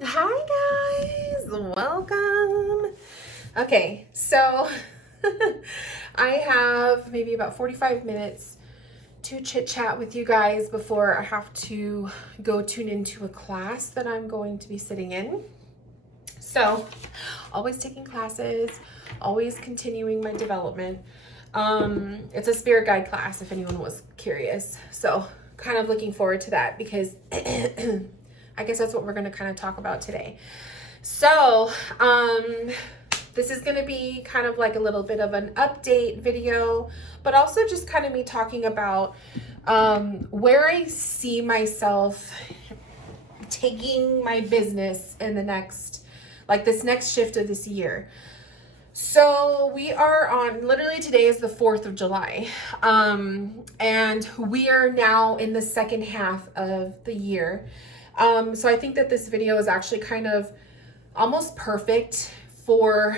Hi guys, welcome. Okay, so I have maybe about 45 minutes to chit chat with you guys before I have to go tune into a class that I'm going to be sitting in. So, always taking classes, always continuing my development. It's a spirit guide class if anyone was curious. So, kind of looking forward to that because I guess that's what we're going to kind of talk about today. So, this is going to be kind of like a little bit of an update video, but also just kind of me talking about where I see myself taking my business in the next, like this next shift of this year. So we are on, literally today is the 4th of July. And we are now in the second half of the year. So I think that this video is actually kind of almost perfect for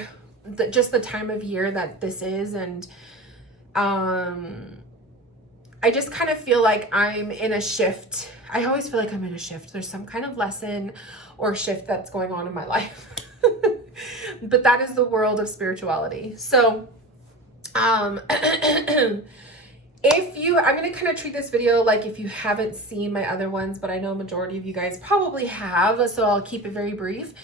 just the time of year that this is. And I just kind of feel like I'm in a shift. I always feel like I'm in a shift. There's some kind of lesson or shift that's going on in my life. But that is the world of spirituality. So, I'm going to kind of treat this video like if you haven't seen my other ones, but I know a majority of you guys probably have, so I'll keep it very brief.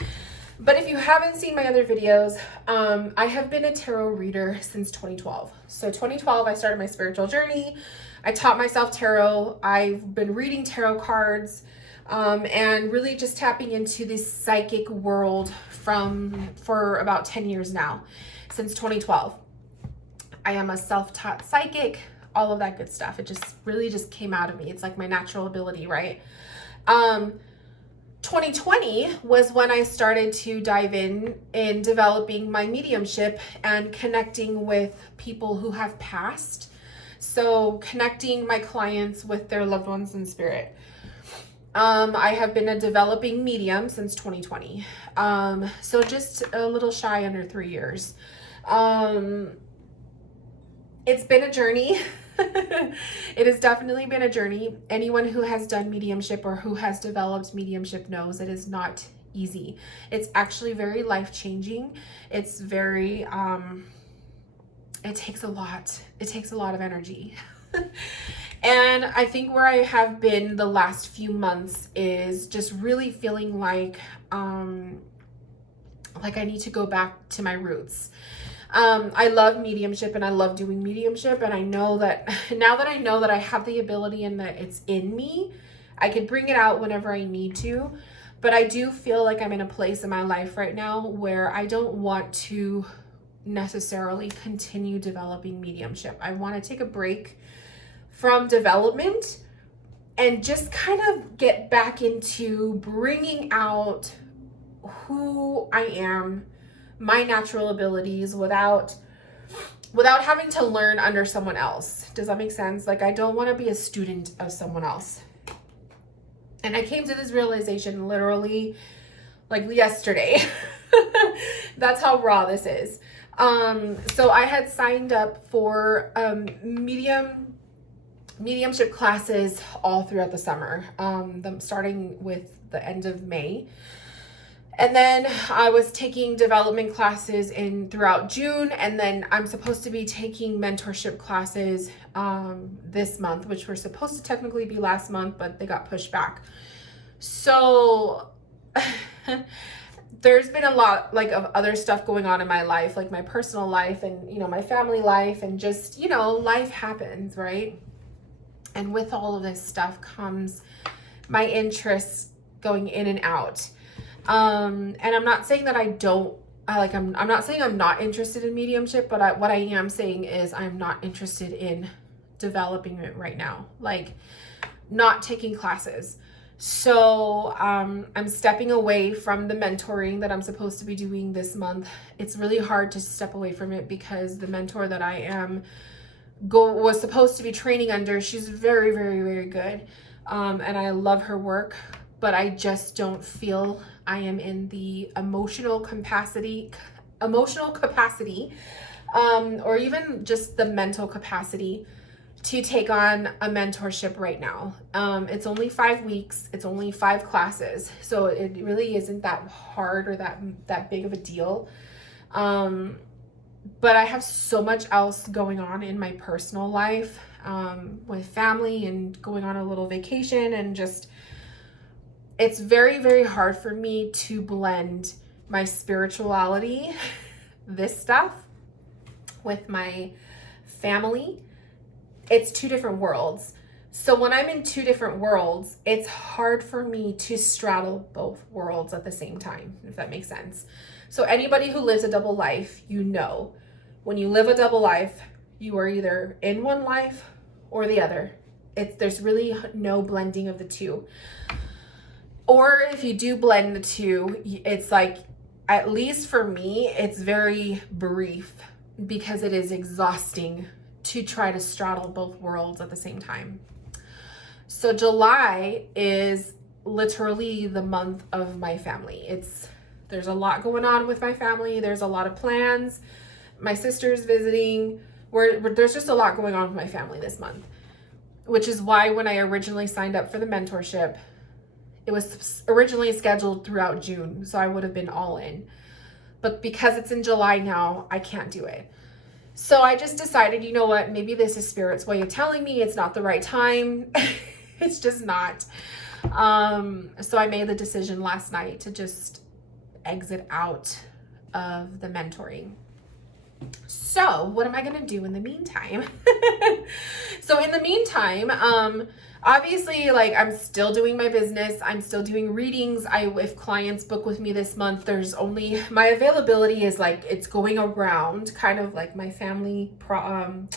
But if you haven't seen my other videos, I have been a tarot reader since 2012. So 2012, I started my spiritual journey. I taught myself tarot. I've been reading tarot cards and really just tapping into this psychic world for about 10 years now, since 2012. I am a self-taught psychic, all of that good stuff. It just really just came out of me. It's like my natural ability, right? 2020 was when I started to dive in developing my mediumship and connecting with people who have passed. So connecting my clients with their loved ones in spirit. I have been a developing medium since 2020. So just a little shy under 3 years. It's been a journey. It has definitely been a journey. Anyone who has done mediumship or who has developed mediumship knows it is not easy. It's actually very life-changing. It's very, it takes a lot. It takes a lot of energy. And I think where I have been the last few months is just really feeling like I need to go back to my roots. I love mediumship and I love doing mediumship, and I know that now that I know that I have the ability and that it's in me, I can bring it out whenever I need to. But I do feel like I'm in a place in my life right now where I don't want to necessarily continue developing mediumship. I want to take a break from development and just kind of get back into bringing out who I am, my natural abilities, without having to learn under someone else. Does that make sense? Like, I don't want to be a student of someone else. And I came to this realization literally like yesterday. That's how raw this is. So I had signed up for mediumship classes all throughout the summer, them starting with the end of May. And then I was taking development classes throughout June, and then I'm supposed to be taking mentorship classes this month, which were supposed to technically be last month, but they got pushed back. So there's been a lot of other stuff going on in my life, like my personal life and, my family life, and just, life happens, right? And with all of this stuff comes my interests going in and out. And I'm not saying that I'm not saying I'm not interested in mediumship, but what I am saying is I'm not interested in developing it right now, like not taking classes. So I'm stepping away from the mentoring that I'm supposed to be doing this month. It's really hard to step away from it because the mentor that I was supposed to be training under, she's very, very, very good. And I love her work, but I just don't feel I am in the emotional capacity, or even just the mental capacity to take on a mentorship right now. It's only 5 weeks. It's only 5 classes. So it really isn't that hard or that big of a deal. But I have so much else going on in my personal life, with family and going on a little vacation, and just, it's very, very hard for me to blend my spirituality, this stuff, with my family. It's 2 different worlds. So when I'm in 2 different worlds, it's hard for me to straddle both worlds at the same time, if that makes sense. So anybody who lives a double life, you know, when you live a double life, you are either in one life or the other. There's really no blending of the 2. Or if you do blend the 2, it's like, at least for me, it's very brief, because it is exhausting to try to straddle both worlds at the same time. So July is literally the month of my family. There's a lot going on with my family. There's a lot of plans. My sister's visiting. There's just a lot going on with my family this month, which is why when I originally signed up for the mentorship, it was originally scheduled throughout June, so I would have been all in. But because it's in July now, I can't do it. So I just decided, you know what, maybe this is Spirit's way of telling me it's not the right time. It's just not. So I made the decision last night to just exit out of the mentoring. So what am I going to do in the meantime? So in the meantime, obviously, like, I'm still doing my business. I'm still doing readings. If clients book with me this month, my availability is like, it's going around kind of like my family problems.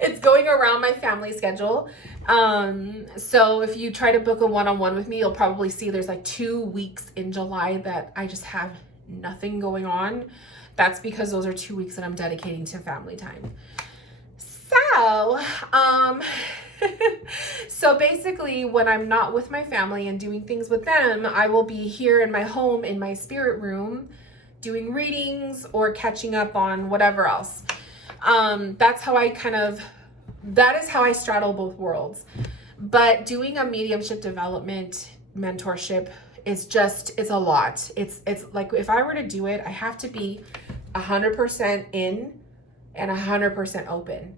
It's going around my family schedule. So if you try to book a one-on-one with me, you'll probably see there's like 2 weeks in July that I just have nothing going on. That's because those are 2 weeks that I'm dedicating to family time. So, so basically when I'm not with my family and doing things with them, I will be here in my home, in my spirit room, doing readings or catching up on whatever else. That is how I straddle both worlds. But doing a mediumship development mentorship is it's a lot. It's like, if I were to do it, I have to be 100% in and 100% open.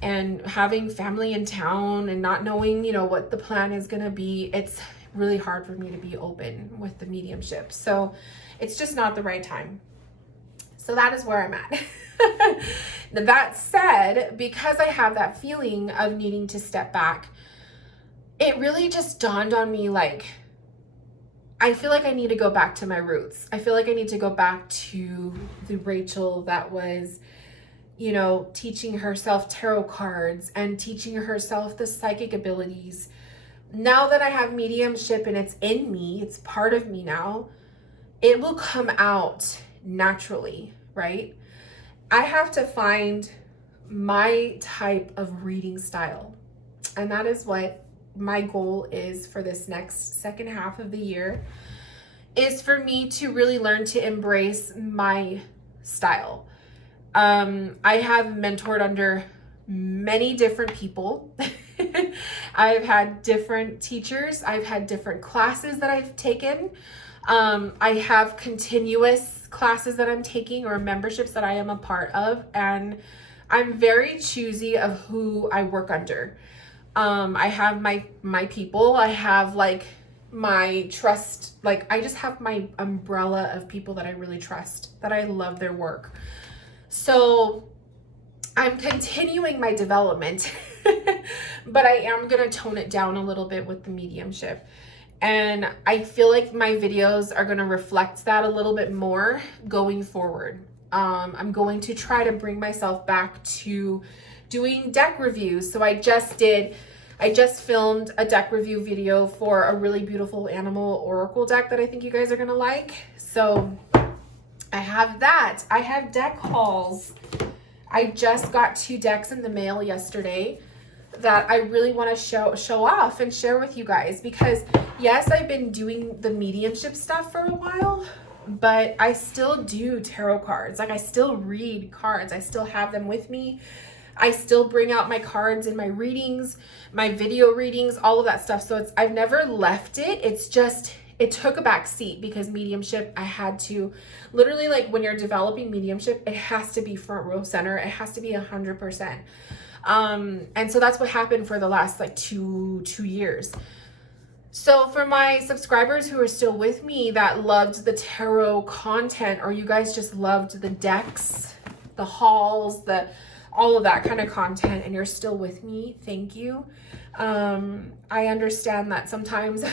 And having family in town and not knowing, what the plan is going to be, it's really hard for me to be open with the mediumship. So it's just not the right time. So that is where I'm at. That said, because I have that feeling of needing to step back, it really just dawned on me, like, I feel like I need to go back to my roots. I feel like I need to go back to the Rachel that was, teaching herself tarot cards and teaching herself the psychic abilities. Now that I have mediumship and it's in me, it's part of me now, it will come out naturally, right? I have to find my type of reading style. And that is what my goal is for this next second half of the year, is for me to really learn to embrace my style. I have mentored under many different people. I've had different teachers. I've had different classes that I've taken. I have continuous classes that I'm taking or memberships that I am a part of. And I'm very choosy of who I work under. I have my people. I have like my trust. Like, I just have my umbrella of people that I really trust, that I love their work. So I'm continuing my development, but I am going to tone it down a little bit with the mediumship. And I feel like my videos are going to reflect that a little bit more going forward. I'm going to try to bring myself back to doing deck reviews. So I just filmed a deck review video for a really beautiful animal oracle deck that I think you guys are going to like. So I have that. I have deck hauls. I just got 2 decks in the mail yesterday that I really want to show off and share with you guys, because yes, I've been doing the mediumship stuff for a while, but I still do tarot cards. Like, I still read cards. I still have them with me. I still bring out my cards in my readings, my video readings, all of that stuff. So I've never left it. It's just, it took a back seat because mediumship, I had to literally, like, when you're developing mediumship, it has to be front row center. It has to be 100%. And so that's what happened for the last like two years. So for my subscribers who are still with me that loved the tarot content, or you guys just loved the decks, the hauls, all of that kind of content, and you're still with me, thank you. I understand that sometimes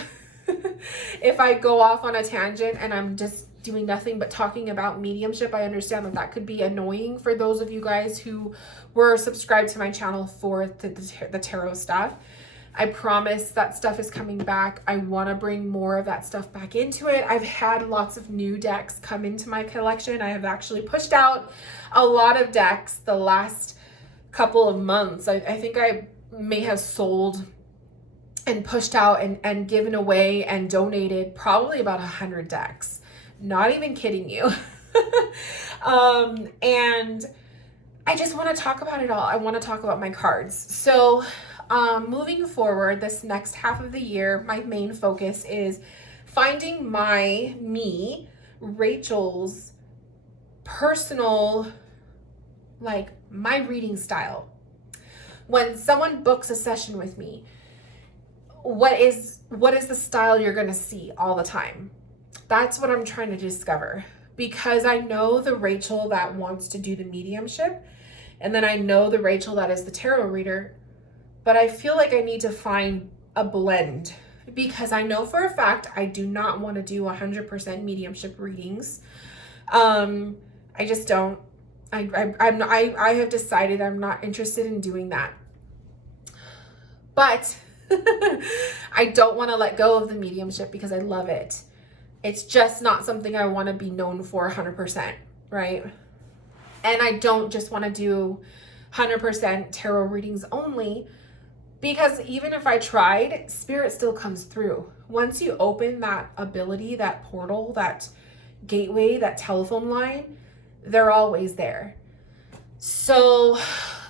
if I go off on a tangent and I'm just doing nothing but talking about mediumship, I understand that could be annoying for those of you guys who were subscribed to my channel for the tarot stuff. I promise that stuff is coming back. I want to bring more of that stuff back into it. I've had lots of new decks come into my collection. I have actually pushed out a lot of decks the last couple of months. I think I may have sold and pushed out and given away and donated probably about 100 decks. Not even kidding you. And I just want to talk about it all. I want to talk about my cards. So moving forward, this next half of the year, my main focus is finding Rachel's personal, like, my reading style. When someone books a session with me, what is the style you're going to see all the time? That's what I'm trying to discover, because I know the Rachel that wants to do the mediumship, and then I know the Rachel that is the tarot reader, but I feel like I need to find a blend, because I know for a fact I do not want to do 100% mediumship readings. I just don't. I have decided I'm not interested in doing that. But I don't want to let go of the mediumship because I love it. It's just not something I want to be known for 100%, right? And I don't just want to do 100% tarot readings only, because even if I tried, spirit still comes through. Once you open that ability, that portal, that gateway, that telephone line, they're always there. So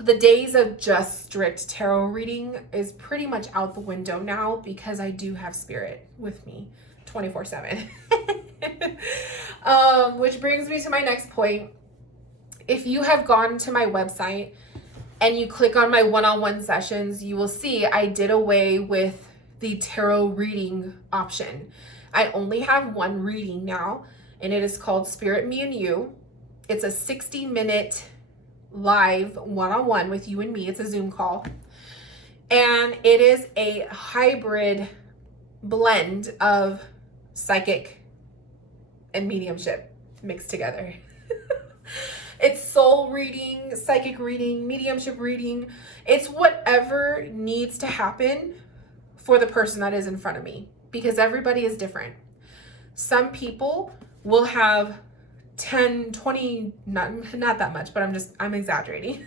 the days of just strict tarot reading is pretty much out the window now, because I do have spirit with me 24/7. Which brings me to my next point. If you have gone to my website and you click on my one-on-one sessions, you will see I did away with the tarot reading option. I only have one reading now, and it is called Spirit, Me, and You. It's a 60-minute live one-on-one with you and me. It's a Zoom call. And it is a hybrid blend of psychic and mediumship mixed together. It's soul reading, psychic reading, mediumship reading. It's whatever needs to happen for the person that is in front of me, because everybody is different. Some people will have 10, 20, not that much, but I'm exaggerating.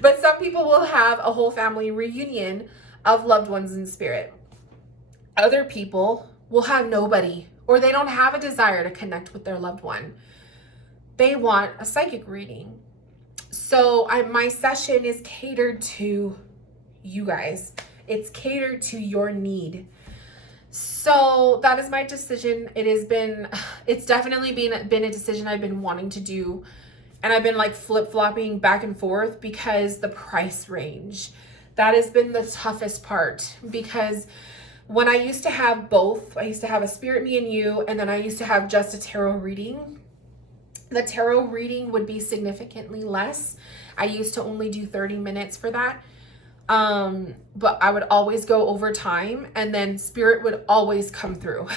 But some people will have a whole family reunion of loved ones in spirit. Other people will have nobody, or they don't have a desire to connect with their loved one. They want a psychic reading. So my session is catered to you guys. It's catered to your need. So that is my decision. It's definitely been a decision I've been wanting to do. And I've been like flip-flopping back and forth because the price range, that has been the toughest part. Because when I used to have both, I used to have a Spirit, Me, and You, and then I used to have just a tarot reading. The tarot reading would be significantly less. I used to only do 30 minutes for that. But I would always go over time, and then spirit would always come through.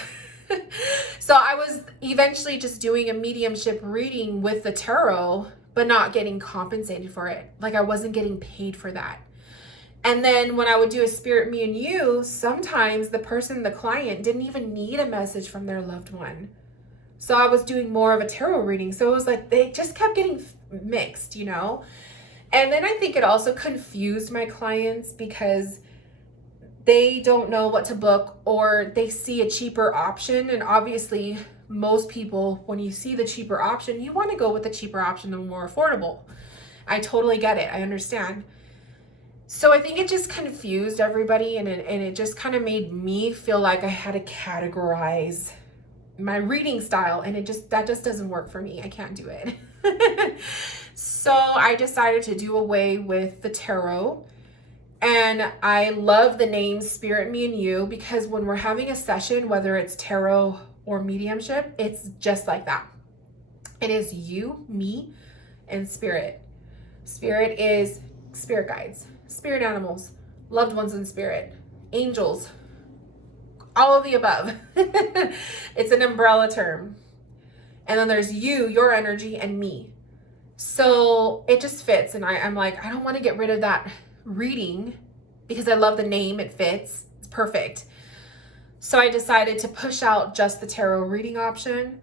So I was eventually just doing a mediumship reading with the tarot, but not getting compensated for it. Like, I wasn't getting paid for that. And then when I would do a Spirit, Me, and You, sometimes the client didn't even need a message from their loved one. So I was doing more of a tarot reading. So it was like, they just kept getting mixed, you know? And then I think it also confused my clients, because they don't know what to book, or they see a cheaper option. And obviously, most people, when you see the cheaper option, you want to go with the cheaper option, the more affordable. I totally get it. I understand. So I think it just confused everybody, and it just kind of made me feel like I had to categorize my reading style, and that just doesn't work for me. I can't do it. So I decided to do away with the tarot. And I love the name Spirit, Me, and You, because when we're having a session, whether it's tarot or mediumship, it's just like that. It is you, me, and spirit. Spirit is spirit guides, spirit animals, loved ones in spirit, angels, all of the above. It's an umbrella term. And then there's you, your energy, and me. So it just fits. And I'm like, I don't want to get rid of that reading because I love the name. It fits. It's perfect. So I decided to push out just the tarot reading option,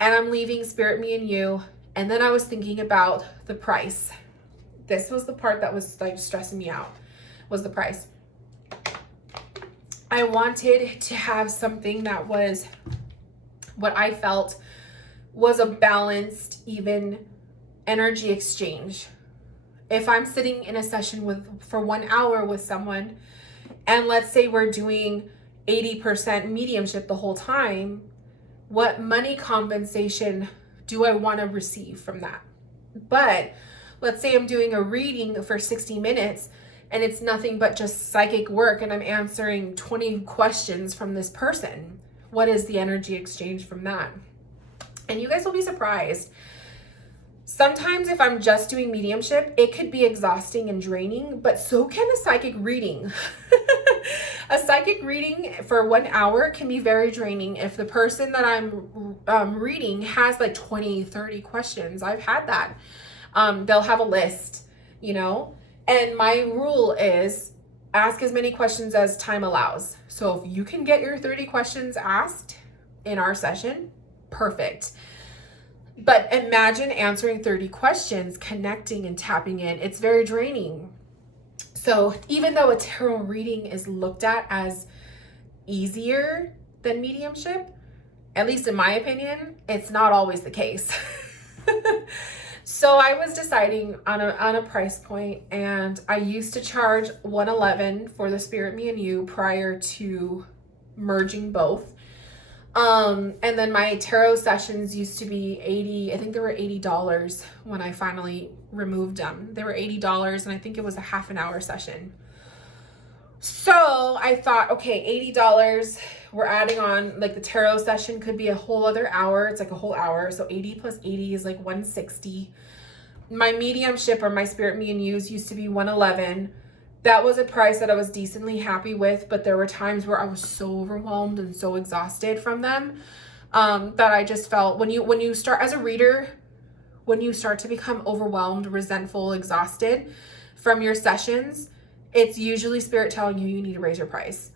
and I'm leaving Spirit, Me, and You. And then I was thinking about the price. This was the part that was like stressing me out, was the price. I wanted to have something that was what I felt was a balanced, even energy exchange. If I'm sitting in a session for 1 hour with someone, and let's say we're doing 80% mediumship the whole time, what money compensation do I want to receive from that? But let's say I'm doing a reading for 60 minutes and it's nothing but just psychic work, and I'm answering 20 questions from this person. What is the energy exchange from that? And you guys will be surprised. Sometimes if I'm just doing mediumship, it could be exhausting and draining, but so can a psychic reading. A psychic reading for 1 hour can be very draining if the person that I'm reading has like 20, 30 questions. I've had that. They'll have a list, and my rule is ask as many questions as time allows. So if you can get your 30 questions asked in our session, perfect. But imagine answering 30 questions, connecting and tapping in. It's very draining. So even though a tarot reading is looked at as easier than mediumship, at least in my opinion, it's not always the case. So I was deciding on a price point, and I used to charge $111 for the Spirit, Me, and You prior to merging both. And then my tarot sessions used to be $80. I think they were $80 when I finally removed them. They were $80, and I think it was a half an hour session. So I thought, okay, $80, we're adding on, like the tarot session could be a whole other hour. It's like a whole hour. So 80 plus 80 is like 160. My mediumship or my Spirit, Me, and You's used to be $111. That was a price that I was decently happy with, but there were times where I was so overwhelmed and so exhausted from them that I just felt when you start as a reader, when you start to become overwhelmed, resentful, exhausted from your sessions, it's usually Spirit telling you need to raise your price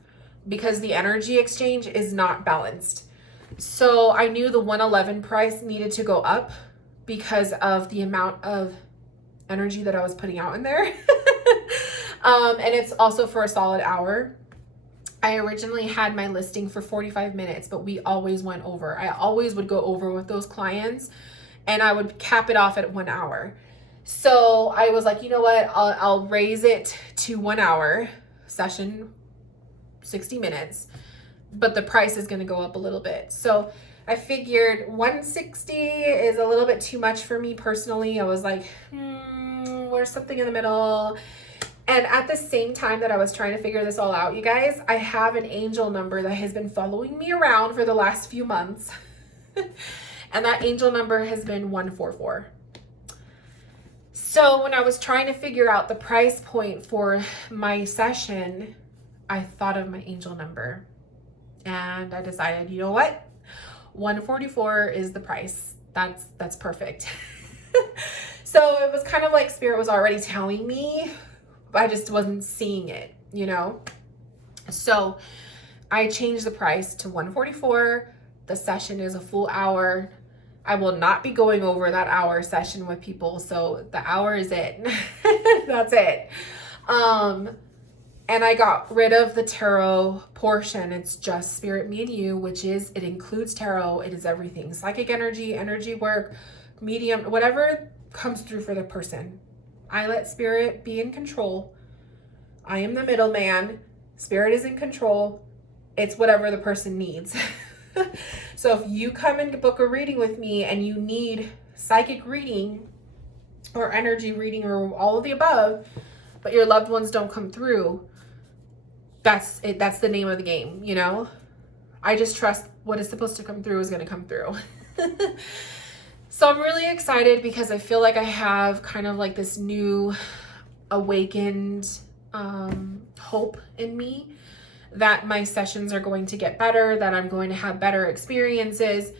because the energy exchange is not balanced. So I knew the 111 price needed to go up because of the amount of energy that I was putting out in there. And it's also for a solid hour. I originally had my listing for 45 minutes, but we always went over. I always would go over with those clients, and I would cap it off at 1 hour. So I was like, you know what? I'll raise it to 1 hour session, 60 minutes, but the price is going to go up a little bit. So I figured 160 is a little bit too much for me personally. I was like, where's something in the middle? And at the same time that I was trying to figure this all out, you guys, I have an angel number that has been following me around for the last few months. And that angel number has been 144. So when I was trying to figure out the price point for my session, I thought of my angel number. And I decided, you know what? 144 is the price. That's perfect. So it was kind of like Spirit was already telling me, I just wasn't seeing it, So I changed the price to 144. The session is a full hour. I will not be going over that hour session with people. So the hour is it. That's it. And And I got rid of the tarot portion. It's just Spirit, Me, and You, which is, it includes tarot. It is everything. Psychic energy, energy work, medium, whatever comes through for the person. I let Spirit be in control. I am the middleman. Spirit is in control. It's whatever the person needs. So if you come and book a reading with me and you need psychic reading or energy reading or all of the above, but your loved ones don't come through, that's it. That's the name of the game, you know? I just trust what is supposed to come through is going to come through. So I'm really excited because I feel like I have kind of like this new awakened hope in me that my sessions are going to get better, that I'm going to have better experiences.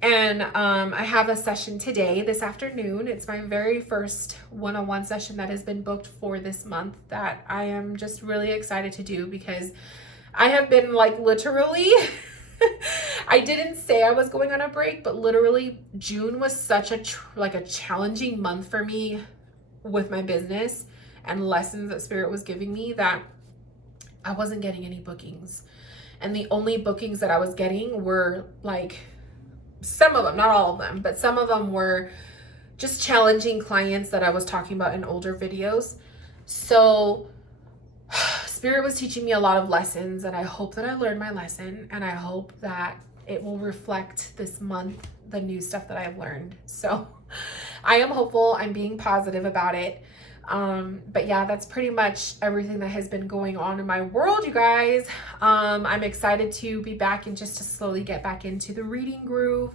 And I have a session today, this afternoon. It's my very first one-on-one session that has been booked for this month that I am just really excited to do because I have been like literally, I didn't say I was going on a break, but literally June was such a challenging month for me with my business and lessons that Spirit was giving me that I wasn't getting any bookings. And the only bookings that I was getting were like, some of them, not all of them, but some of them were just challenging clients that I was talking about in older videos. So Spirit was teaching me a lot of lessons, and I hope that I learned my lesson, and I hope that it will reflect this month the new stuff that I've learned. So I am hopeful. I'm being positive about it. But yeah, that's pretty much everything that has been going on in my world, you guys. I'm excited to be back and just to slowly get back into the reading groove.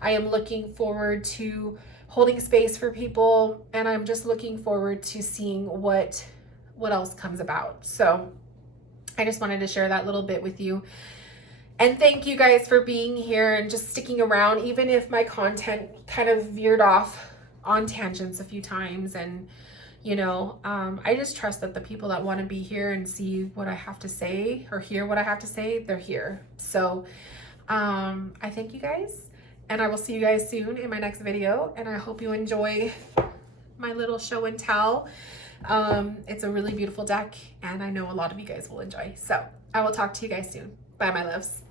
I am looking forward to holding space for people, and I'm just looking forward to seeing what else comes about. So I just wanted to share that little bit with you. And thank you guys for being here and just sticking around, even if my content kind of veered off on tangents a few times. And you know, I just trust that the people that want to be here and see what I have to say or hear what I have to say, they're here. So I thank you guys, and I will see you guys soon in my next video. And I hope you enjoy my little show and tell. It's a really beautiful deck, and I know a lot of you guys will enjoy. So I will talk to you guys soon. Bye, my loves.